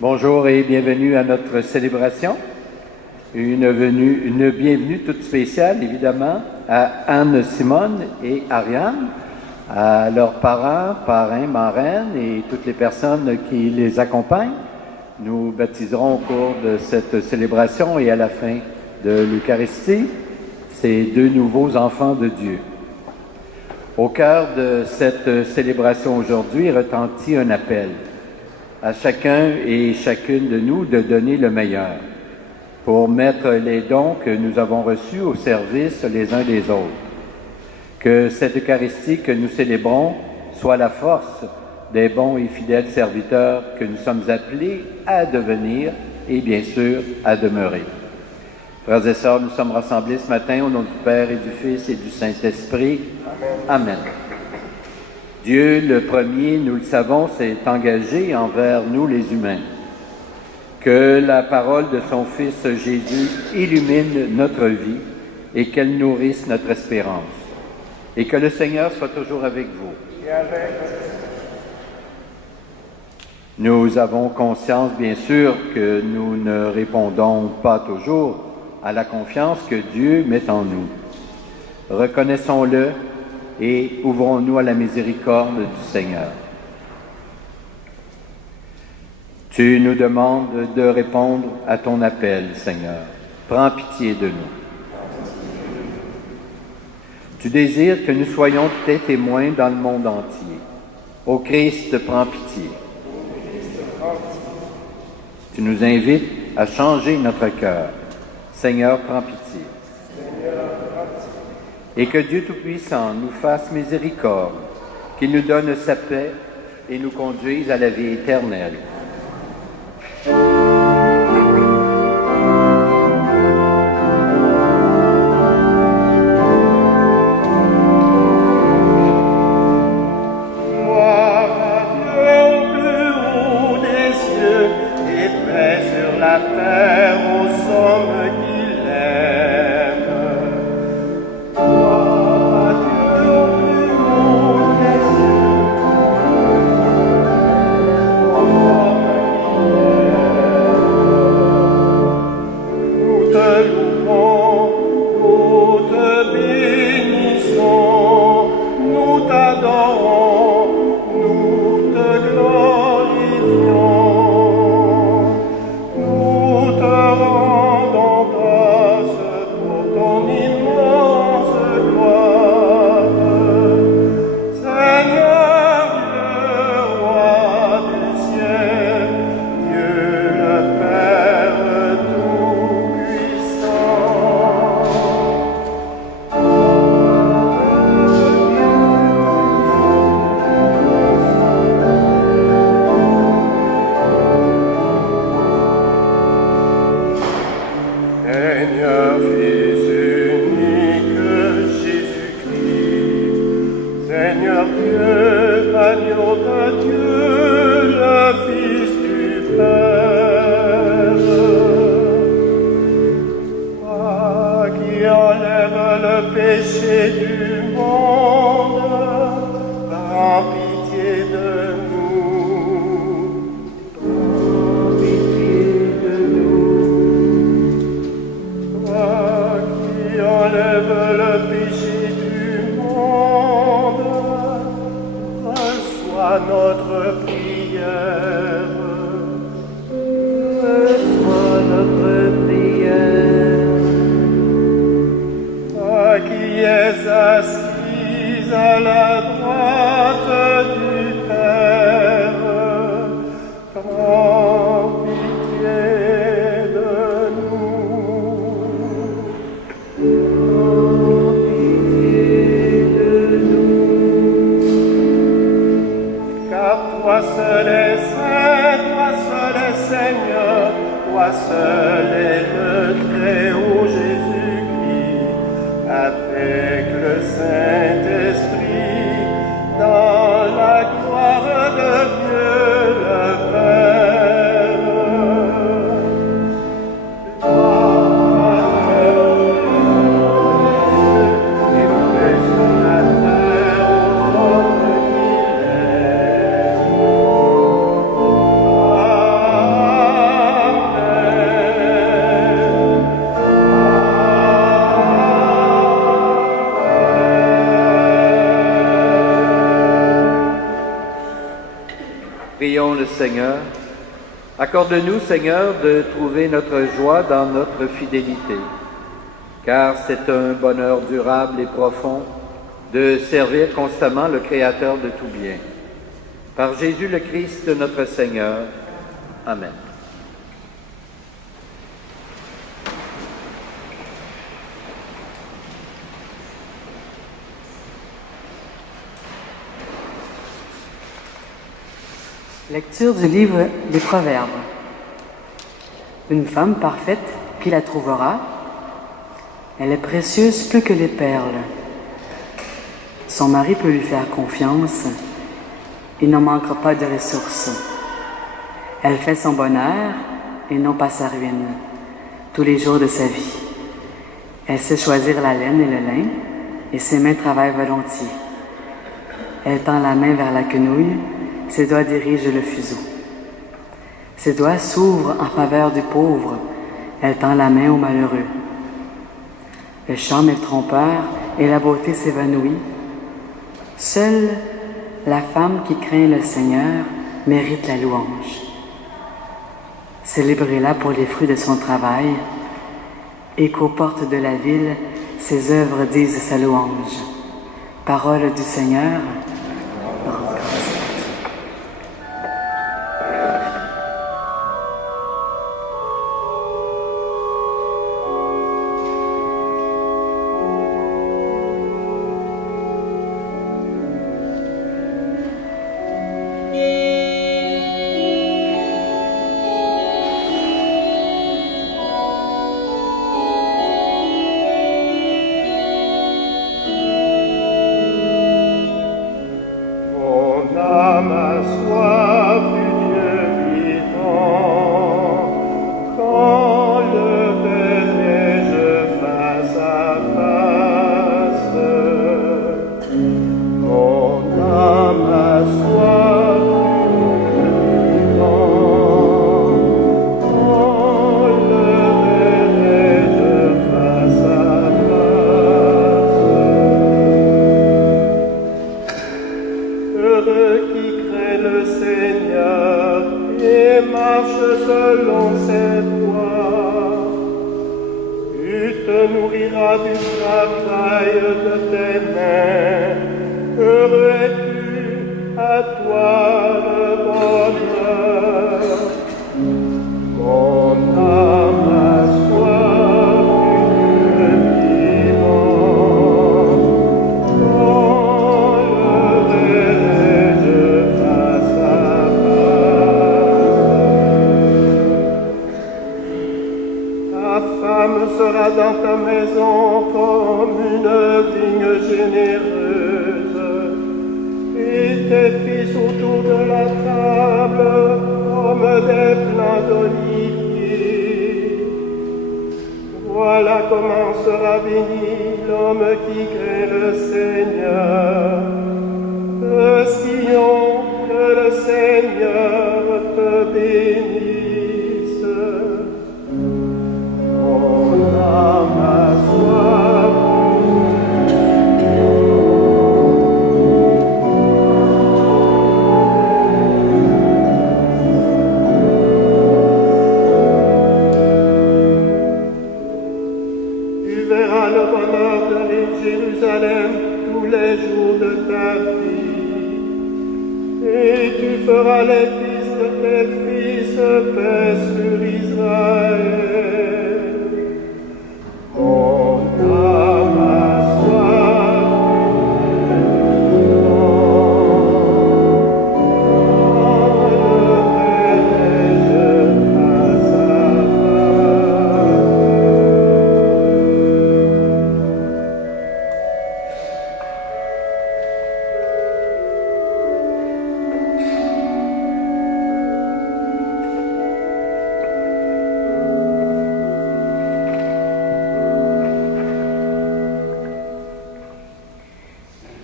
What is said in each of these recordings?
Bonjour et bienvenue à notre célébration. Une bienvenue toute spéciale, évidemment, à Anne-Simone et Ariane, à leurs parents, parrains, marraines et toutes les personnes qui les accompagnent. Nous baptiserons au cours de cette célébration et à la fin de l'Eucharistie ces deux nouveaux enfants de Dieu. Au cœur de cette célébration aujourd'hui retentit un appel à chacun et chacune de nous de donner le meilleur pour mettre les dons que nous avons reçus au service les uns des autres. Que cette Eucharistie que nous célébrons soit la force des bons et fidèles serviteurs que nous sommes appelés à devenir et bien sûr à demeurer. Frères et sœurs, nous sommes rassemblés ce matin au nom du Père et du Fils et du Saint-Esprit. Amen. Dieu, le premier, nous le savons, s'est engagé envers nous les humains. Que la parole de son Fils Jésus illumine notre vie et qu'elle nourrisse notre espérance. Et que le Seigneur soit toujours avec vous. Nous avons conscience, bien sûr, que nous ne répondons pas toujours à la confiance que Dieu met en nous. Reconnaissons-le et ouvrons-nous à la miséricorde du Seigneur. Tu nous demandes de répondre à ton appel, Seigneur. Prends pitié de nous. Tu désires que nous soyons tes témoins dans le monde entier. Ô Christ, prends pitié. Tu nous invites à changer notre cœur. Seigneur, prends pitié. Et que Dieu Tout-Puissant nous fasse miséricorde, qu'il nous donne sa paix et nous conduise à la vie éternelle. le Seigneur. Accorde-nous, Seigneur, de trouver notre joie dans notre fidélité, car c'est un bonheur durable et profond de servir constamment le Créateur de tout bien. Par Jésus le Christ, notre Seigneur. Amen. Lecture du livre des Proverbes. Une femme parfaite, qui la trouvera? Elle est précieuse plus que les perles. Son mari peut lui faire confiance. Il n'en manquera pas de ressources. Elle fait son bonheur et non pas sa ruine, tous les jours de sa vie. Elle sait choisir la laine et le lin, et ses mains travaillent volontiers. Elle tend la main vers la quenouille, ses doigts dirigent le fuseau. Ses doigts s'ouvrent en faveur du pauvre, elle tend la main au malheureux. Le charme est trompeur et la beauté s'évanouit. Seule la femme qui craint le Seigneur mérite la louange. Célébrez-la pour les fruits de son travail, et qu'aux portes de la ville, ses œuvres disent sa louange. Parole du Seigneur.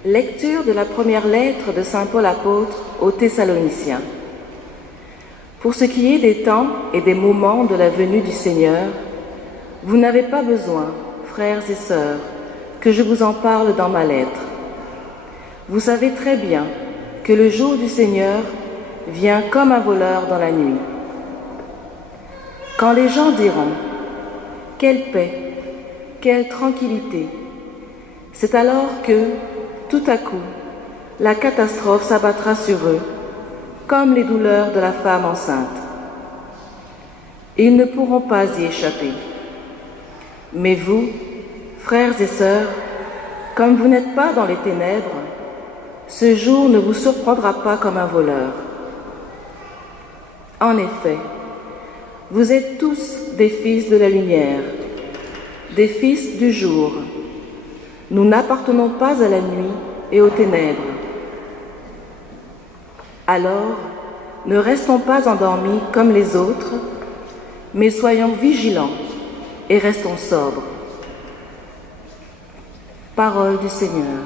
Lecture de la première lettre de saint Paul apôtre aux Thessaloniciens. Pour ce qui est des temps et des moments de la venue du Seigneur, vous n'avez pas besoin, frères et sœurs, que je vous en parle dans ma lettre. Vous savez très bien que le jour du Seigneur vient comme un voleur dans la nuit. Quand les gens diront « Quelle paix, quelle tranquillité !» c'est alors que, tout à coup, la catastrophe s'abattra sur eux, comme les douleurs de la femme enceinte. Ils ne pourront pas y échapper. Mais vous, frères et sœurs, comme vous n'êtes pas dans les ténèbres, ce jour ne vous surprendra pas comme un voleur. En effet, vous êtes tous des fils de la lumière, des fils du jour. Nous n'appartenons pas à la nuit et aux ténèbres. Alors, ne restons pas endormis comme les autres, mais soyons vigilants et restons sobres. Parole du Seigneur.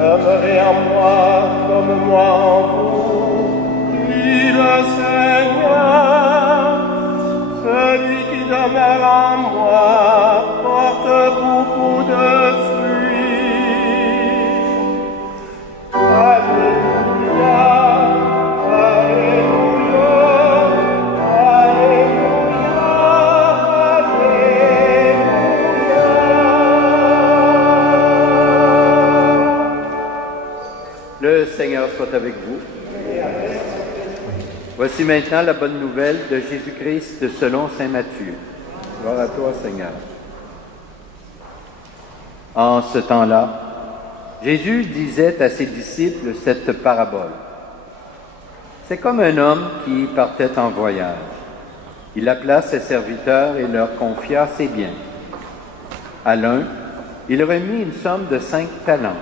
Demeurez en moi comme moi en vous, dit le Seigneur. Celui qui demeure en moi porte beaucoup de fruits. Alléluia, Alléluia, Alléluia. Le Seigneur soit avec vous. Voici maintenant la bonne nouvelle de Jésus-Christ selon saint Matthieu. Gloire à toi, Seigneur. En ce temps-là, Jésus disait à ses disciples cette parabole. C'est comme un homme qui partait en voyage. Il appela ses serviteurs et leur confia ses biens. À l'un, il remit une somme de 5 talents.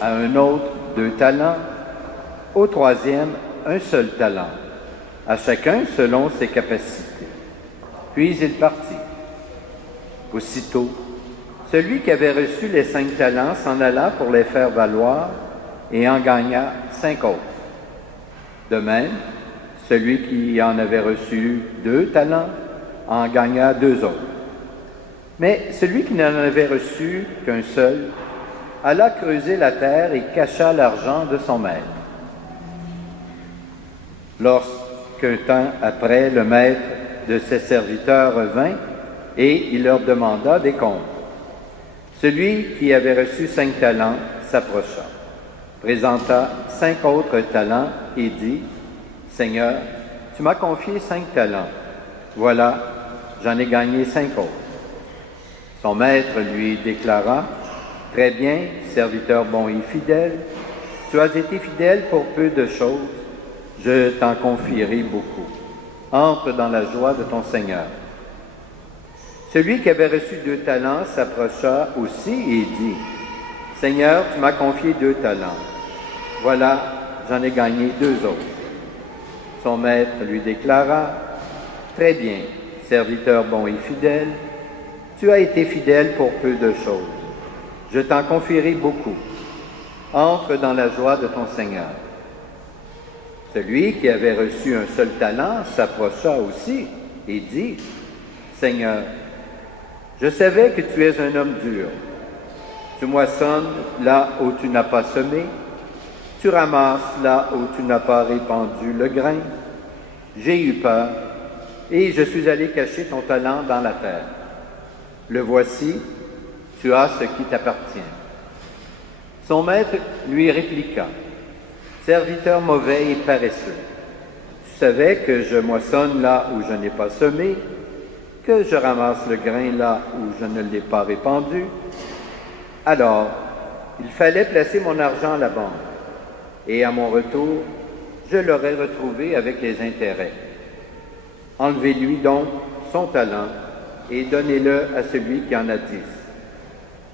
À un autre, 2 talents, au troisième, un seul talent, à chacun selon ses capacités. Puis il partit. Aussitôt, celui qui avait reçu les 5 talents s'en alla pour les faire valoir et en gagna 5 autres. De même, celui qui en avait reçu 2 talents en gagna 2 autres. Mais celui qui n'en avait reçu qu'un seul alla creuser la terre et cacha l'argent de son maître. Lorsqu'un temps après, le maître de ses serviteurs revint et il leur demanda des comptes. Celui qui avait reçu 5 talents s'approcha, présenta 5 autres talents et dit, « Seigneur, tu m'as confié 5 talents. Voilà, j'en ai gagné 5 autres. » Son maître lui déclara, « Très bien, serviteur bon et fidèle, tu as été fidèle pour peu de choses, je t'en confierai beaucoup. Entre dans la joie de ton Seigneur. » Celui qui avait reçu 2 talents s'approcha aussi et dit, « Seigneur, tu m'as confié 2 talents. Voilà, j'en ai gagné 2 autres. » Son maître lui déclara, « Très bien, serviteur bon et fidèle, tu as été fidèle pour peu de choses. Je t'en confierai beaucoup. Entre dans la joie de ton Seigneur. » Celui qui avait reçu un seul talent s'approcha aussi et dit, « Seigneur, je savais que tu es un homme dur. Tu moissonnes là où tu n'as pas semé, tu ramasses là où tu n'as pas répandu le grain. J'ai eu peur et je suis allé cacher ton talent dans la terre. Le voici, tu as ce qui t'appartient. » Son maître lui répliqua, « Serviteur mauvais et paresseux, tu savais que je moissonne là où je n'ai pas semé, que je ramasse le grain là où je ne l'ai pas répandu. Alors, il fallait placer mon argent à la banque, et à mon retour, je l'aurais retrouvé avec les intérêts. Enlevez-lui donc son talent et donnez-le à celui qui en a 10.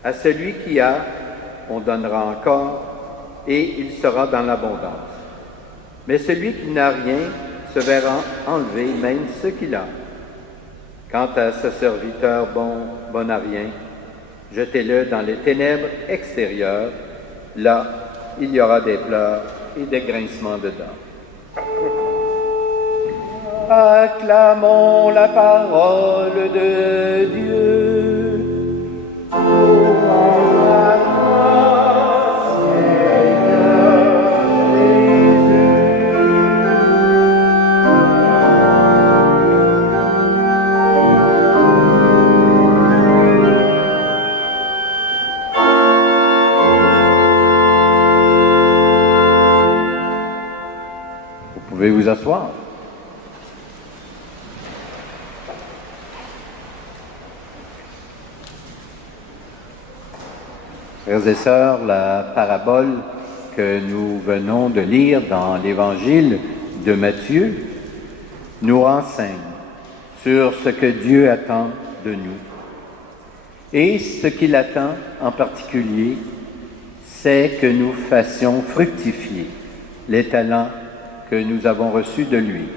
À celui qui a, on donnera encore, et il sera dans l'abondance. Mais celui qui n'a rien, se verra enlever même ce qu'il a. Quant à ce serviteur bon à rien, jetez-le dans les ténèbres extérieures. Là, il y aura des pleurs et des grincements de dents. Acclamons la parole de Dieu. Louons à toi, Seigneur Jésus. Vous pouvez vous asseoir. Frères et sœurs, la parabole que nous venons de lire dans l'Évangile de Matthieu nous renseigne sur ce que Dieu attend de nous. Et ce qu'il attend en particulier, c'est que nous fassions fructifier les talents que nous avons reçus de lui.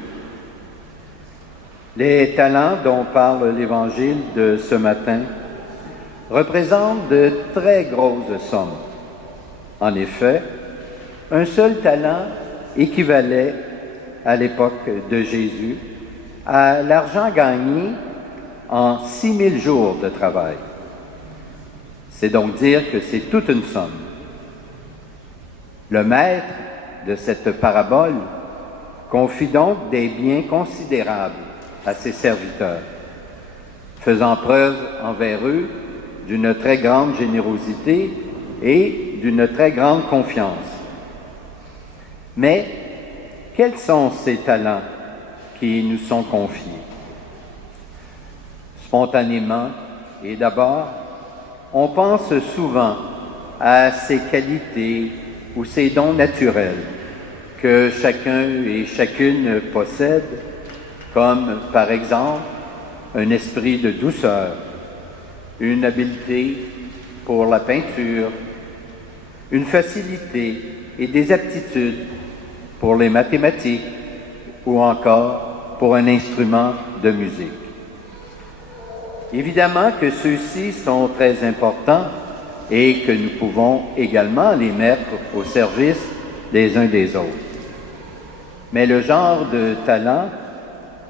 Les talents dont parle l'Évangile de ce matin représente de très grosses sommes. En effet, un seul talent équivalait, à l'époque de Jésus, à l'argent gagné en 6000 jours de travail. C'est donc dire que c'est toute une somme. Le maître de cette parabole confie donc des biens considérables à ses serviteurs, faisant preuve envers eux d'une très grande générosité et d'une très grande confiance. Mais quels sont ces talents qui nous sont confiés? Spontanément et d'abord, on pense souvent à ces qualités ou ces dons naturels que chacun et chacune possède, comme par exemple un esprit de douceur, une habileté pour la peinture, une facilité et des aptitudes pour les mathématiques ou encore pour un instrument de musique. Évidemment que ceux-ci sont très importants et que nous pouvons également les mettre au service des uns des autres. Mais le genre de talent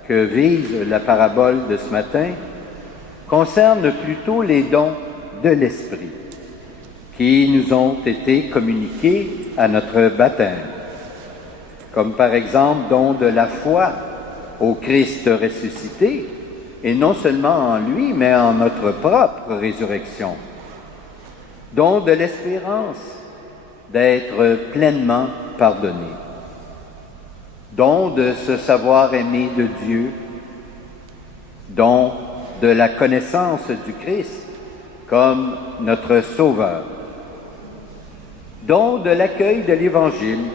que vise la parabole de ce matin concerne plutôt les dons de l'Esprit qui nous ont été communiqués à notre baptême, comme par exemple don de la foi au Christ ressuscité, et non seulement en lui, mais en notre propre résurrection, don de l'espérance d'être pleinement pardonné, don de se savoir aimé de Dieu, don de la connaissance du Christ comme notre Sauveur, don de l'accueil de l'Évangile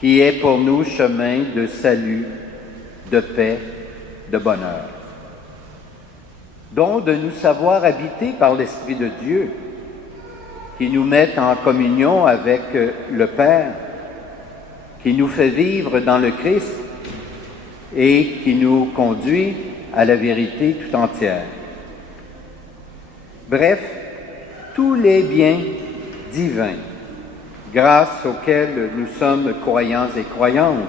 qui est pour nous chemin de salut, de paix, de bonheur, don de nous savoir habités par l'Esprit de Dieu qui nous met en communion avec le Père, qui nous fait vivre dans le Christ et qui nous conduit à la vérité tout entière. Bref, tous les biens divins, grâce auxquels nous sommes croyants et croyantes,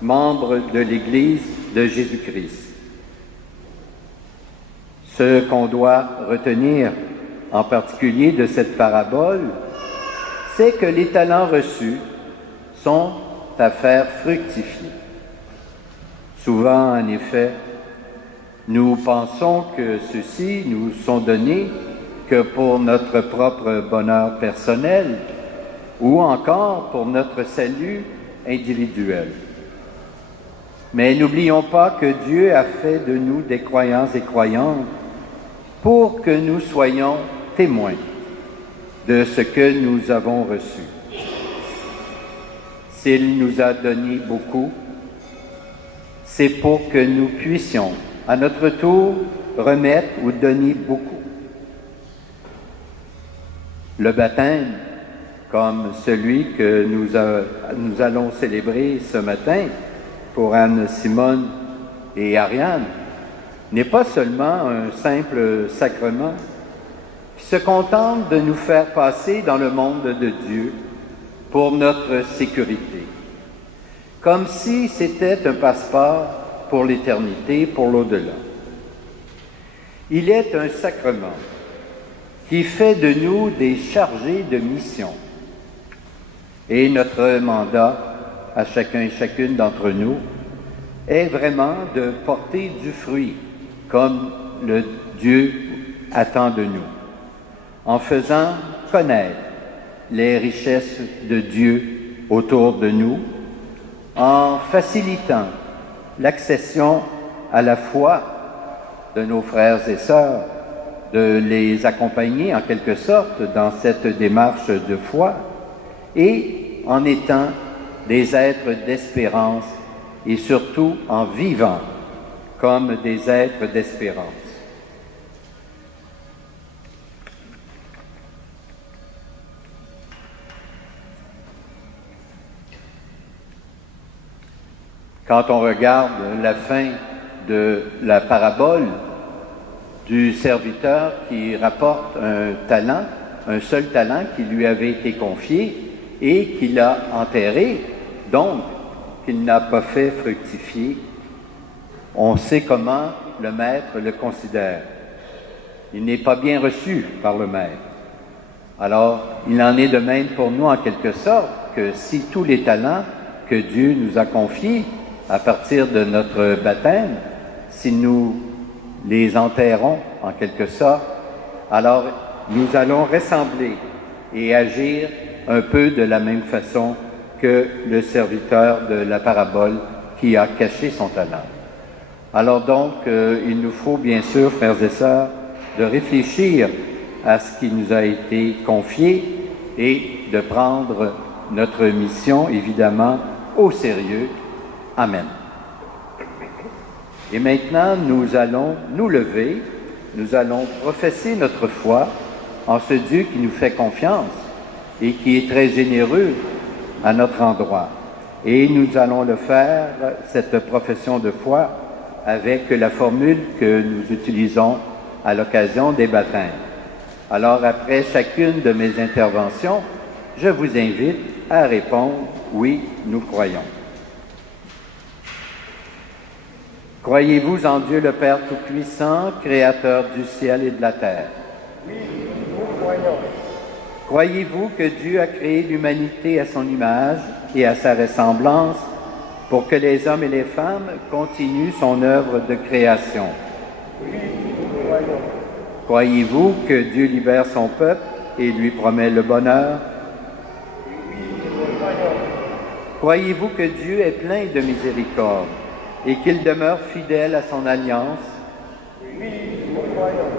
membres de l'Église de Jésus-Christ. Ce qu'on doit retenir en particulier de cette parabole, c'est que les talents reçus sont à faire fructifier. Souvent, en effet, nous pensons que ceux-ci nous sont donnés que pour notre propre bonheur personnel ou encore pour notre salut individuel. Mais n'oublions pas que Dieu a fait de nous des croyants et croyantes pour que nous soyons témoins de ce que nous avons reçu. S'il nous a donné beaucoup, c'est pour que nous puissions, à notre tour, remettre ou donner beaucoup. Le baptême, comme celui que nous allons célébrer ce matin, pour Anne, Simone et Ariane n'est pas seulement un simple sacrement qui se contente de nous faire passer dans le monde de Dieu pour notre sécurité, comme si c'était un passeport pour l'éternité, pour l'au-delà. Il est un sacrement qui fait de nous des chargés de mission. Et notre mandat, à chacun et chacune d'entre nous, est vraiment de porter du fruit, comme le Dieu attend de nous, en faisant connaître les richesses de Dieu autour de nous, en facilitant l'accession à la foi de nos frères et sœurs, de les accompagner en quelque sorte dans cette démarche de foi et en étant des êtres d'espérance et surtout en vivant comme des êtres d'espérance. Quand on regarde la fin de la parabole du serviteur qui rapporte un seul talent qui lui avait été confié et qu'il a enterré, donc qu'il n'a pas fait fructifier, on sait comment le maître le considère. Il n'est pas bien reçu par le maître. Alors, il en est de même pour nous en quelque sorte que si tous les talents que Dieu nous a confiés à partir de notre baptême, si nous les enterrons en quelque sorte, alors nous allons ressembler et agir un peu de la même façon que le serviteur de la parabole qui a caché son talent. Alors donc, il nous faut bien sûr, frères et sœurs, de réfléchir à ce qui nous a été confié et de prendre notre mission, évidemment, au sérieux. Amen. Et maintenant, nous allons nous lever, nous allons professer notre foi en ce Dieu qui nous fait confiance et qui est très généreux à notre endroit. Et nous allons le faire, cette profession de foi, avec la formule que nous utilisons à l'occasion des baptêmes. Alors, après chacune de mes interventions, je vous invite à répondre « Oui, nous croyons ». Croyez-vous en Dieu le Père Tout-Puissant, Créateur du ciel et de la terre? Oui, nous croyons. Croyez-vous que Dieu a créé l'humanité à son image et à sa ressemblance pour que les hommes et les femmes continuent son œuvre de création? Oui, nous croyons. Croyez-vous que Dieu libère son peuple et lui promet le bonheur? Oui, nous croyons. Croyez-vous que Dieu est plein de miséricorde et qu'il demeure fidèle à son alliance? Oui, nous croyons.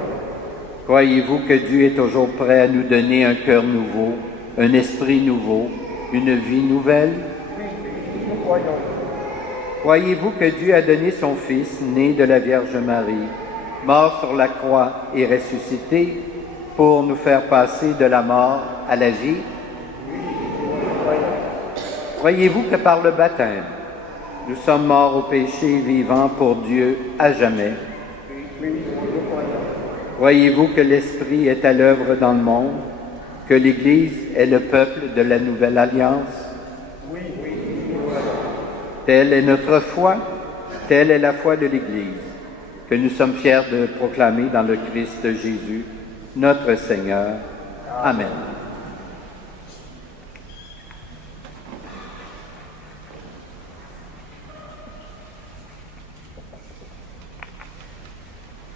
Croyez-vous que Dieu est toujours prêt à nous donner un cœur nouveau, un esprit nouveau, une vie nouvelle? Oui, nous croyons. Croyez-vous que Dieu a donné son Fils, né de la Vierge Marie, mort sur la croix et ressuscité, pour nous faire passer de la mort à la vie? Oui, nous croyons. Croyez-vous que par le baptême, nous sommes morts au péché et vivants pour Dieu à jamais? Oui, nous croyons. Croyez-vous que l'Esprit est à l'œuvre dans le monde, que l'Église est le peuple de la Nouvelle Alliance? Oui, nous croyons. Telle est notre foi, telle est la foi de l'Église, que nous sommes fiers de proclamer dans le Christ Jésus, notre Seigneur. Amen.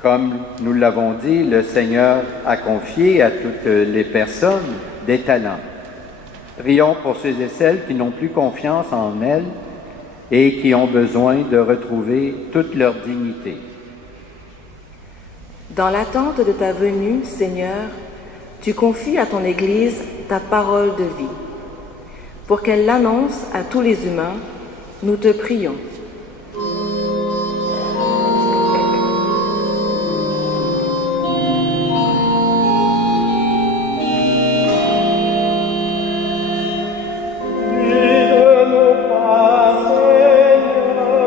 Comme nous l'avons dit, le Seigneur a confié à toutes les personnes des talents. Prions pour ceux et celles qui n'ont plus confiance en elles et qui ont besoin de retrouver toute leur dignité. Dans l'attente de ta venue, Seigneur, tu confies à ton Église ta parole de vie. Pour qu'elle l'annonce à tous les humains, nous te prions. Guide-nous pas, Seigneur,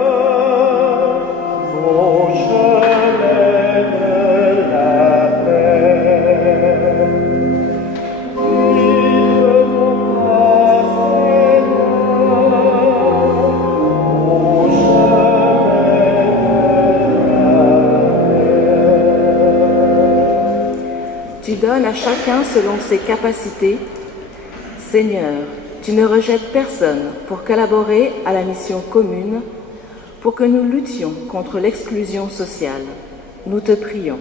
tu donnes à chacun selon ses capacités. Seigneur, tu ne rejettes personne pour collaborer à la mission commune, pour que nous luttions contre l'exclusion sociale. Nous te prions.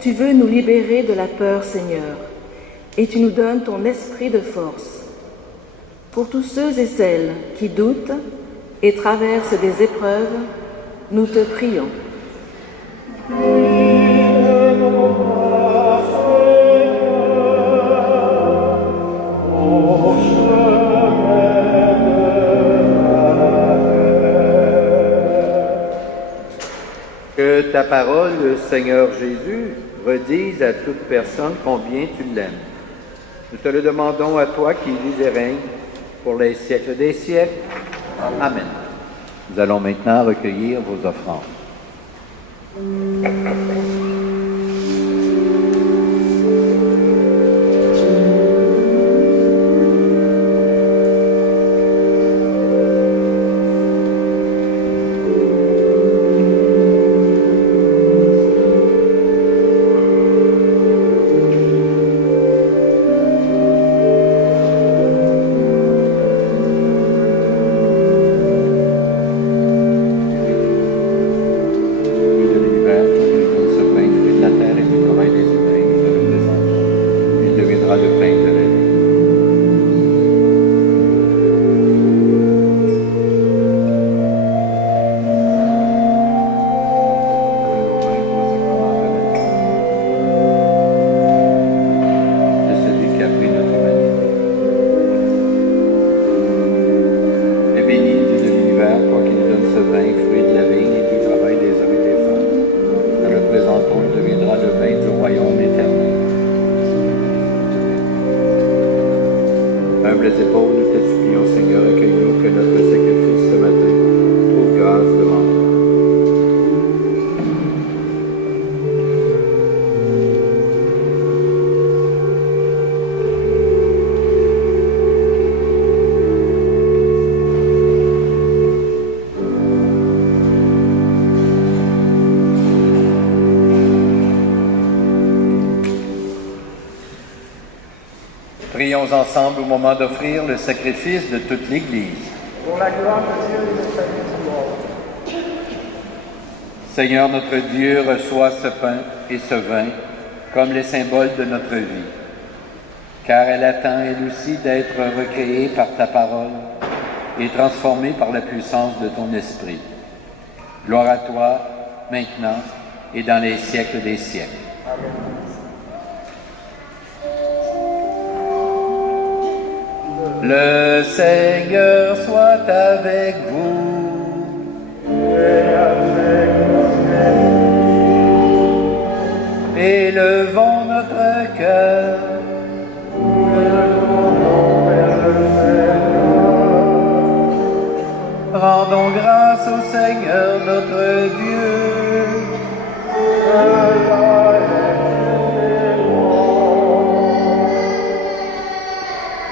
Tu veux nous libérer de la peur, Seigneur, et tu nous donnes ton esprit de force. Pour tous ceux et celles qui doutent et traversent des épreuves, nous te prions. Que ta parole, Seigneur Jésus, redise à toute personne combien tu l'aimes. Nous te le demandons à toi qui vis et règnes pour les siècles des siècles. Amen. Nous allons maintenant recueillir vos offrandes. Prions ensemble au moment d'offrir le sacrifice de toute l'Église. Pour la gloire de Dieu et le salut du monde. Seigneur notre Dieu, reçois ce pain et ce vin comme les symboles de notre vie, car elle attend elle aussi d'être recréée par ta parole et transformée par la puissance de ton esprit. Gloire à toi, maintenant et dans les siècles des siècles. Amen. Le Seigneur soit avec vous. Et avec votre esprit. Élevons notre cœur. Nous le tournons vers le Seigneur. Rendons grâce au Seigneur notre Dieu. Cela est bon.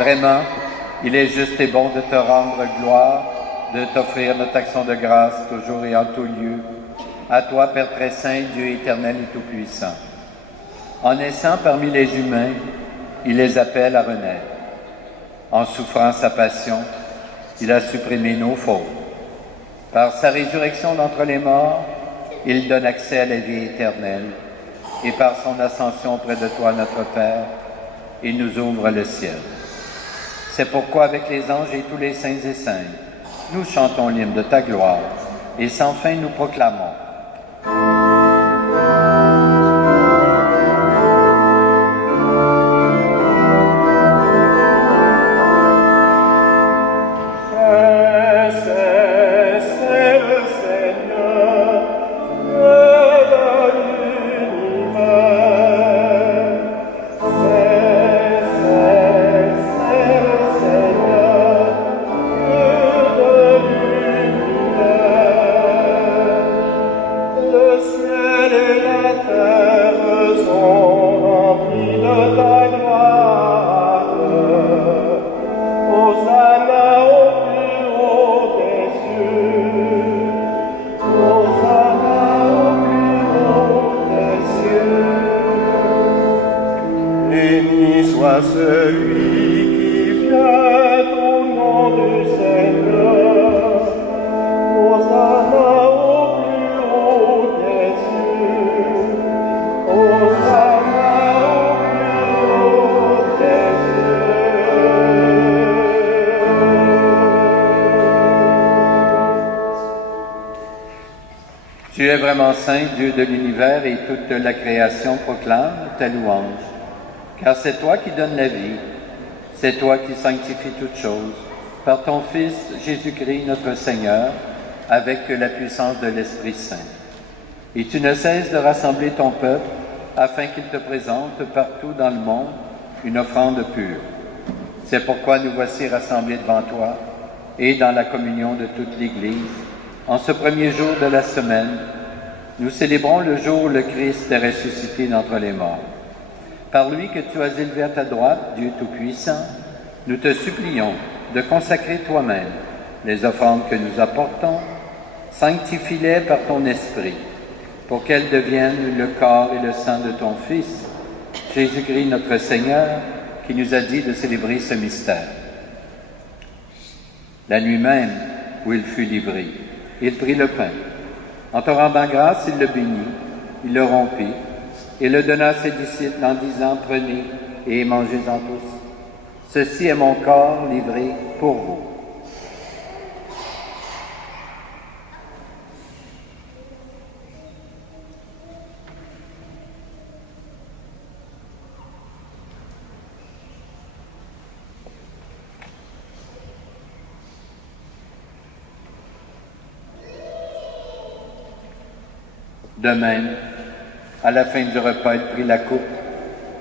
Vraiment, il est juste et bon de te rendre gloire, de t'offrir notre action de grâce toujours et en tout lieu. À toi, Père très saint, Dieu éternel et tout-puissant. En naissant parmi les humains, il les appelle à renaître. En souffrant sa passion, il a supprimé nos fautes. Par sa résurrection d'entre les morts, il donne accès à la vie éternelle. Et par son ascension auprès de toi, notre Père, il nous ouvre le ciel. C'est pourquoi, avec les anges et tous les saints et saintes, nous chantons l'hymne de ta gloire et sans fin nous proclamons. Béni soit celui qui vient au nom du Seigneur. Hosanna au plus haut des cieux. Hosanna au plus haut des cieux. Tu es vraiment saint, Dieu de l'univers, et toute la création proclame ta louange. Car c'est toi qui donnes la vie, c'est toi qui sanctifies toutes choses, par ton Fils Jésus-Christ notre Seigneur, avec la puissance de l'Esprit Saint. Et tu ne cesses de rassembler ton peuple, afin qu'il te présente partout dans le monde une offrande pure. C'est pourquoi nous voici rassemblés devant toi, et dans la communion de toute l'Église, en ce premier jour de la semaine, nous célébrons le jour où le Christ est ressuscité d'entre les morts. Par lui que tu as élevé à ta droite, Dieu Tout-Puissant, nous te supplions de consacrer toi-même les offrandes que nous apportons, sanctifie-les par ton Esprit, pour qu'elles deviennent le corps et le sang de ton Fils, Jésus-Christ notre Seigneur, qui nous a dit de célébrer ce mystère. La nuit même où il fut livré, il prit le pain. En te rendant grâce, il le bénit, il le rompit, et le donna à ses disciples en disant, « Prenez et mangez-en tous. Ceci est mon corps livré pour vous. » De même, à la fin du repas, il prit la coupe.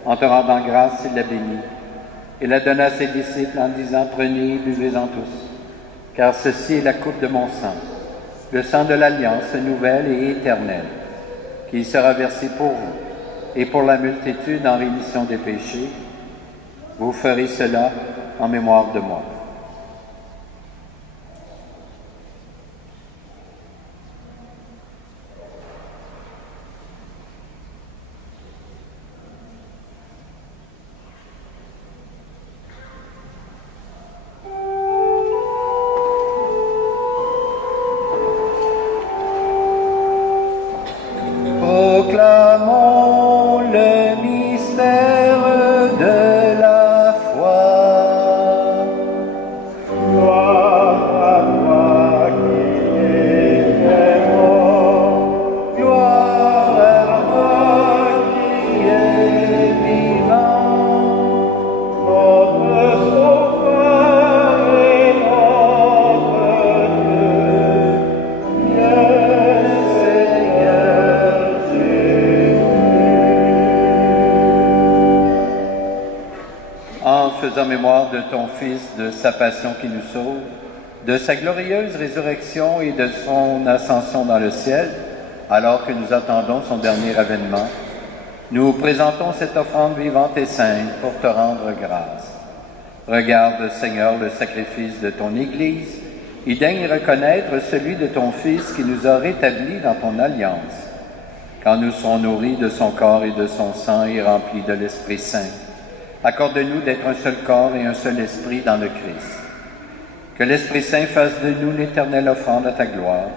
En te rendant grâce, il la bénit et la donna à ses disciples en disant, « Prenez et buvez-en tous, car ceci est la coupe de mon sang, le sang de l'alliance nouvelle et éternelle, qui sera versé pour vous et pour la multitude en rémission des péchés. Vous ferez cela en mémoire de moi. » Proclamons le mystère de la foi. Gloire à toi qui es mort. Gloire à toi qui es vivant. Notre Sauveur et notre Dieu. Viens, Seigneur Jésus. En faisant mémoire de ton Fils, de sa passion qui nous sauve, de sa glorieuse résurrection et de son ascension dans le ciel, alors que nous attendons son dernier avènement, nous présentons cette offrande vivante et sainte pour te rendre grâce. Regarde, Seigneur, le sacrifice de ton Église et daigne reconnaître celui de ton Fils qui nous a rétablis dans ton alliance, quand nous serons nourris de son corps et de son sang et remplis de l'Esprit Saint. Accorde-nous d'être un seul corps et un seul esprit dans le Christ. Que l'Esprit Saint fasse de nous l'éternelle offrande à ta gloire,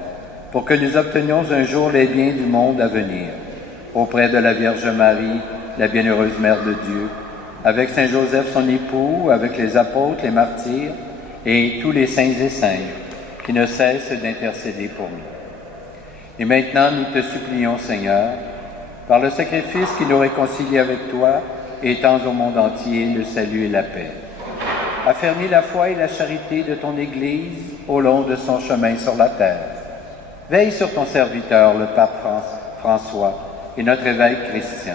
pour que nous obtenions un jour les biens du monde à venir, auprès de la Vierge Marie, la bienheureuse Mère de Dieu, avec Saint Joseph son époux, avec les apôtres, les martyrs, et tous les saints et saintes qui ne cessent d'intercéder pour nous. Et maintenant, nous te supplions, Seigneur, par le sacrifice qui nous réconcilie avec toi, étends au monde entier le salut et la paix. Affermis la foi et la charité de ton Église au long de son chemin sur la terre. Veille sur ton serviteur, le pape François, et notre évêque Christian,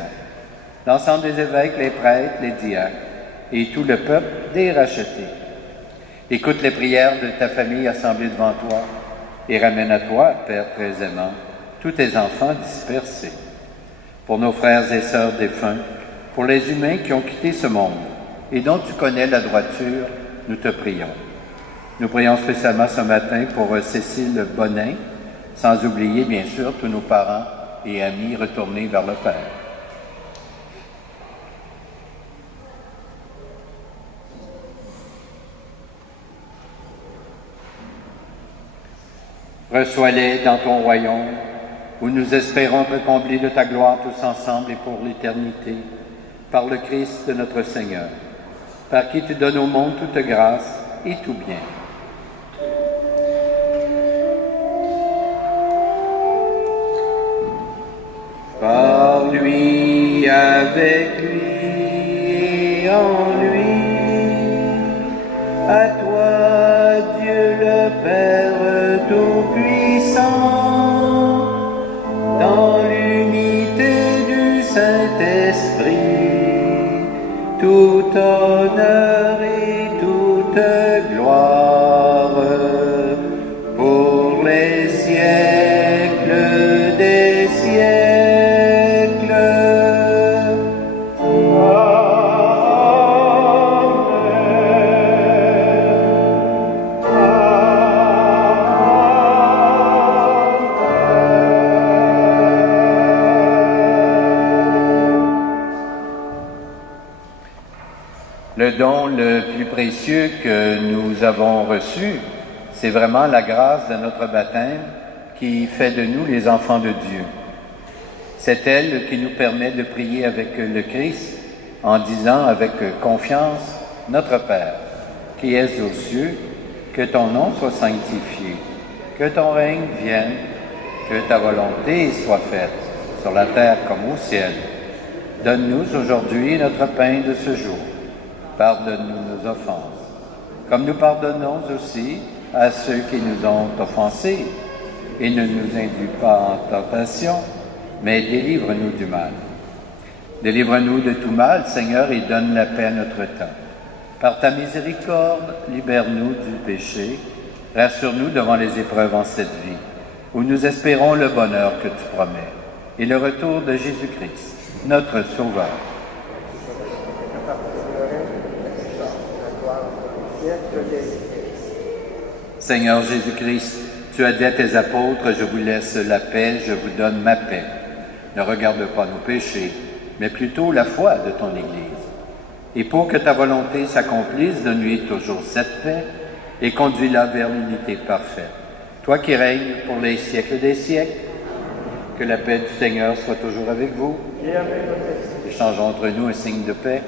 l'ensemble des évêques, les prêtres, les diacres, et tout le peuple des rachetés. Écoute les prières de ta famille assemblée devant toi, et ramène à toi, Père très aimant, tous tes enfants dispersés. Pour nos frères et sœurs défunts, pour les humains qui ont quitté ce monde, et dont tu connais la droiture, nous te prions. Nous prions spécialement ce matin pour Cécile Bonin, sans oublier bien sûr tous nos parents et amis retournés vers le Père. Reçois-les dans ton royaume, où nous espérons te combler de ta gloire tous ensemble et pour l'éternité, par le Christ notre Seigneur, par qui tu donnes au monde toute grâce et tout bien. Par lui, avec lui, et en lui, à toi, Dieu le Père Tout-Puissant, dans l'unité du Saint-Esprit, tout honneur et toute gloire pour les siècles des siècles. Le don le plus précieux que nous avons reçu, c'est vraiment la grâce de notre baptême qui fait de nous les enfants de Dieu. C'est elle qui nous permet de prier avec le Christ en disant avec confiance, « Notre Père, qui es aux cieux, que ton nom soit sanctifié, que ton règne vienne, que ta volonté soit faite, sur la terre comme au ciel. Donne-nous aujourd'hui notre pain de ce jour. Pardonne-nous nos offenses, comme nous pardonnons aussi à ceux qui nous ont offensés. Et ne nous induis pas en tentation, mais délivre-nous du mal. Délivre-nous de tout mal, Seigneur, et donne la paix à notre temps. Par ta miséricorde, libère-nous du péché, rassure-nous devant les épreuves en cette vie, où nous espérons le bonheur que tu promets, et le retour de Jésus-Christ, notre Sauveur. Seigneur Jésus-Christ, tu as dit à tes apôtres, je vous laisse la paix, je vous donne ma paix. Ne regarde pas nos péchés, mais plutôt la foi de ton Église. Et pour que ta volonté s'accomplisse, donne-lui toujours cette paix et conduis-la vers l'unité parfaite. Toi qui règnes pour les siècles des siècles, que la paix du Seigneur soit toujours avec vous. Échangeons entre nous un signe de paix.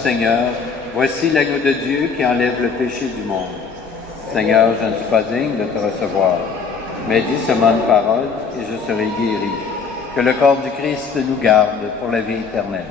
Seigneur, voici l'agneau de Dieu qui enlève le péché du monde. Seigneur, je ne suis pas digne de te recevoir, mais dis seulement une parole et je serai guéri. Que le corps du Christ nous garde pour la vie éternelle.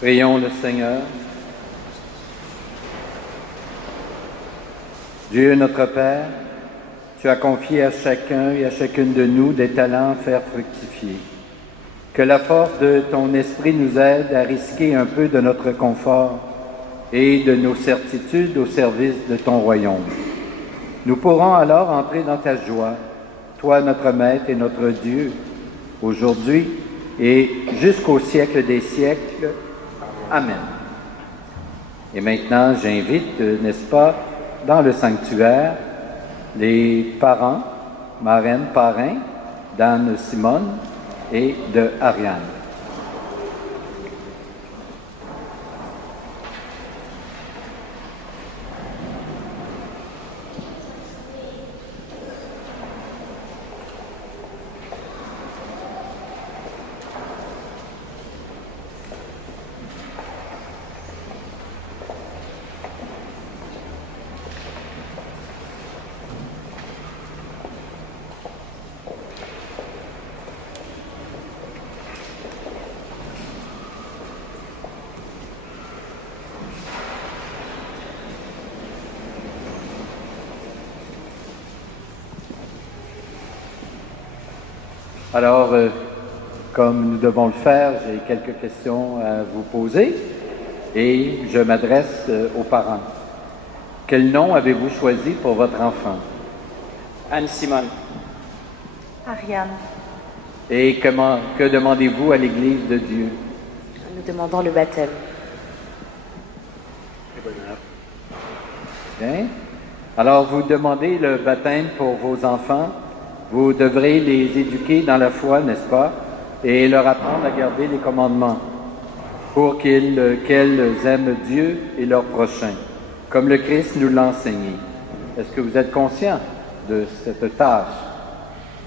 Prions le Seigneur. Dieu notre Père, tu as confié à chacun et à chacune de nous des talents à faire fructifier. Que la force de ton esprit nous aide à risquer un peu de notre confort et de nos certitudes au service de ton royaume. Nous pourrons alors entrer dans ta joie, toi notre Maître et notre Dieu, aujourd'hui et jusqu'au siècle des siècles. Amen. Et maintenant, j'invite, n'est-ce pas, dans le sanctuaire, les parents, marraines, parrains d'Anne Simone et de Ariane. Alors, comme nous devons le faire, j'ai quelques questions à vous poser et je m'adresse aux parents. Quel nom avez-vous choisi pour votre enfant? Anne Simone. Ariane, Et que demandez-vous à l'Église de Dieu? nous demandons le baptême. Bien. Alors, vous demandez le baptême pour vos enfants. Vous devrez les éduquer dans la foi, n'est-ce pas? Et leur apprendre à garder les commandements pour qu'elles aiment Dieu et leur prochain, comme le Christ nous l'a enseigné. Est-ce que vous êtes conscient de cette tâche?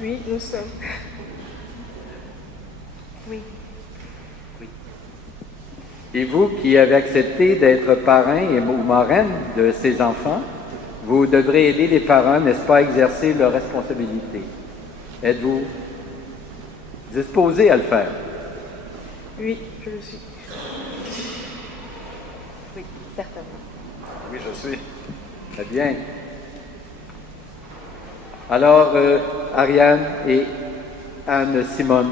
Oui, nous sommes. Oui. Et vous qui avez accepté d'être parrain ou marraine de ces enfants, vous devrez aider les parents, n'est-ce pas, à exercer leurs responsabilités. Êtes-vous disposés à le faire? Oui, je le suis. Oui, certainement. Oui, je suis. Très bien. Alors, Ariane et Anne Simone,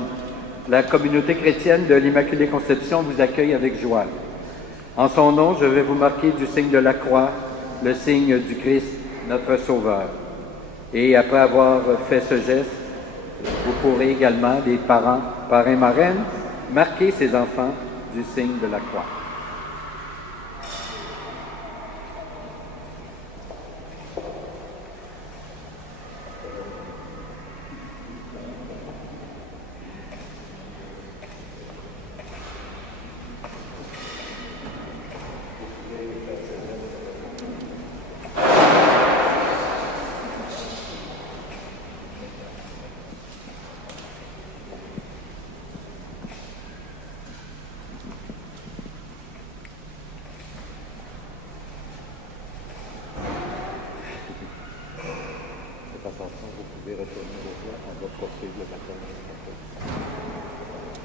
la communauté chrétienne de l'Immaculée Conception vous accueille avec joie. En son nom, je vais vous marquer du signe de la croix, le signe du Christ, notre Sauveur. Et après avoir fait ce geste, vous pourrez également, les parents, parrains, marraines, marquer ces enfants du signe de la croix.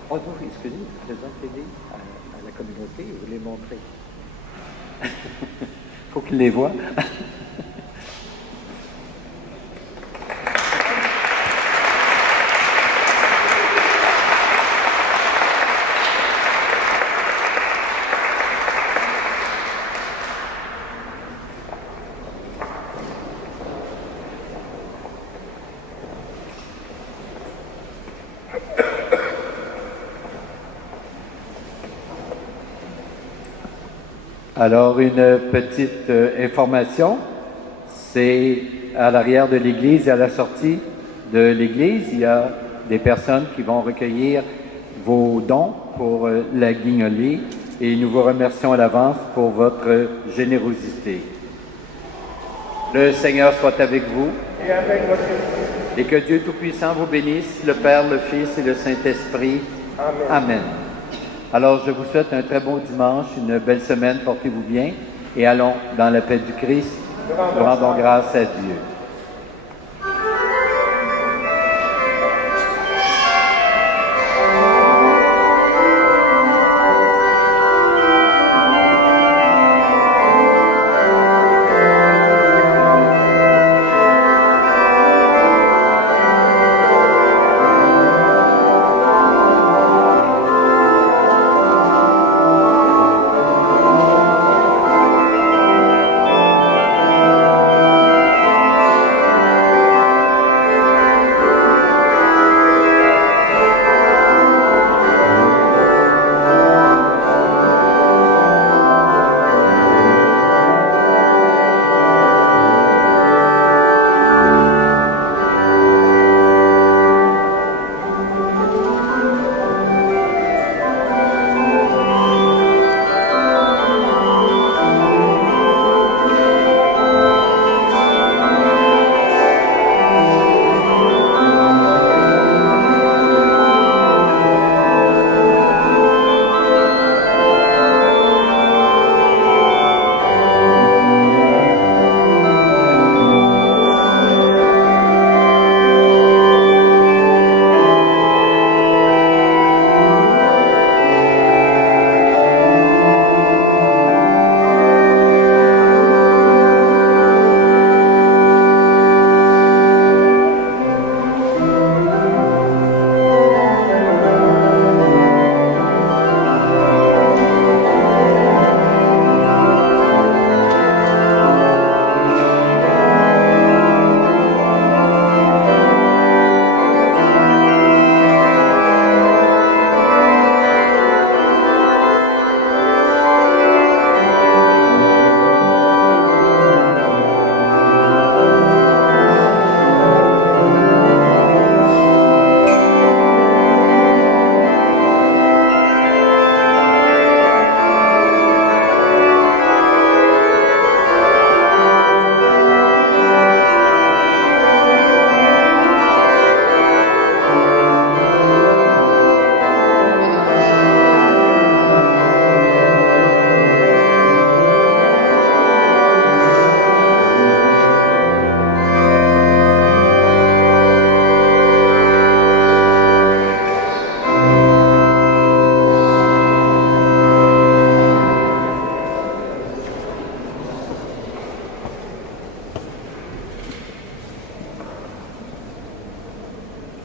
Oh non, excusez, présentez-les à la communauté et vous les montrez. Il faut qu'ils les voient. Alors, une petite information, c'est à l'arrière de l'église et à la sortie de l'église, il y a des personnes qui vont recueillir vos dons pour la guignolée et nous vous remercions à l'avance pour votre générosité. Le Seigneur soit avec vous Et avec votre esprit. et que Dieu Tout-Puissant vous bénisse, le Père, le Fils et le Saint-Esprit. Amen. Amen. Alors, je vous souhaite un très bon dimanche, une belle semaine, portez-vous bien et allons dans la paix du Christ. Rendons grâce à Dieu.